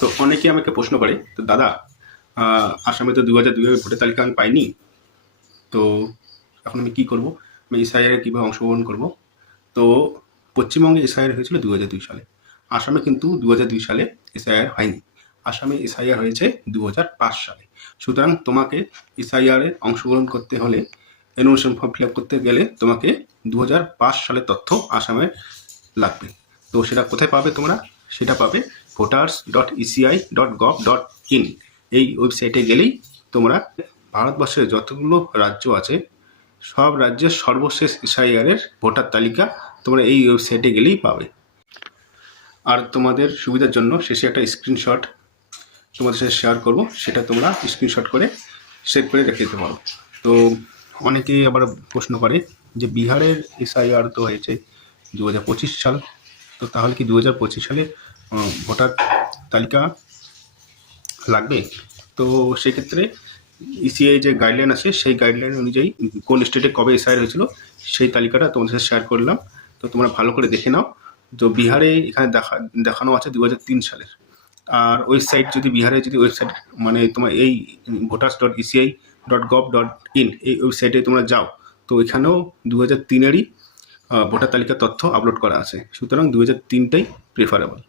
তো অনেকে আমাকে প্রশ্ন করে, তো দাদা আসামে তো 2002 ভোটার তালিকা আমি পাইনি, তো এখন আমি কী করবো, আমি এসআইআর কীভাবে অংশগ্রহণ করব? তো পশ্চিমবঙ্গে এসআইআর হয়েছিল 2002 সালে, আসামে কিন্তু 2002 সালে এসআইআর হয়নি। আসামে এসআইআর হয়েছে 2005 সালে। সুতরাং তোমাকে এসআইআরে অংশগ্রহণ করতে হলে, এনুমেরেশন ফর্ম ফিল আপ করতে গেলে তোমাকে 2005 সালের তথ্য আসামের লাগবে। তো সেটা কোথায় পাবে তোমরা? সেটা পাবে voters.eci.gov.in এই ওয়েবসাইটে গেলেই তোমরা ভারতবর্ষের যতগুলো রাজ্য আছে সব রাজ্যের সর্বশেষ এসআইআরের ভোটার তালিকা তোমরা এই ওয়েবসাইটে গেলেই পাবে। আর তোমাদের সুবিধার জন্য শেষে একটা স্ক্রিনশট তোমাদের সাথে শেয়ার করব, সেটা তোমরা স্ক্রিনশট করে সেভ করে রেখে দিতে পারো। তো অনেকেই আবার প্রশ্ন করে যে বিহারের এসআইআর তো হয়েছে 2025 সাল, তো তাহলে কি 2025 সালে ভোটার তালিকা লাগবে? তো সেক্ষেত্রে ইসিআই যে গাইডলাইন আছে সেই গাইডলাইন অনুযায়ী কোন স্টেটে কবে এসআইআর হয়েছিল সেই তালিকাটা তোমাদের সাথে শেয়ার করলাম। তো তোমরা ভালো করে দেখে নাও। তো বিহারে এখানে দেখানো আছে 2003 সালের। আর ওয়েবসাইট যদি বিহারে যদি ওয়েবসাইট মানে তোমার এই voters.eci.gov.in এই ওয়েবসাইটে তোমরা যাও, তো এখানেও 2003-এরই ভোটার তালিকার তথ্য আপলোড করা আছে। সুতরাং 2003টাই প্রেফারেবল।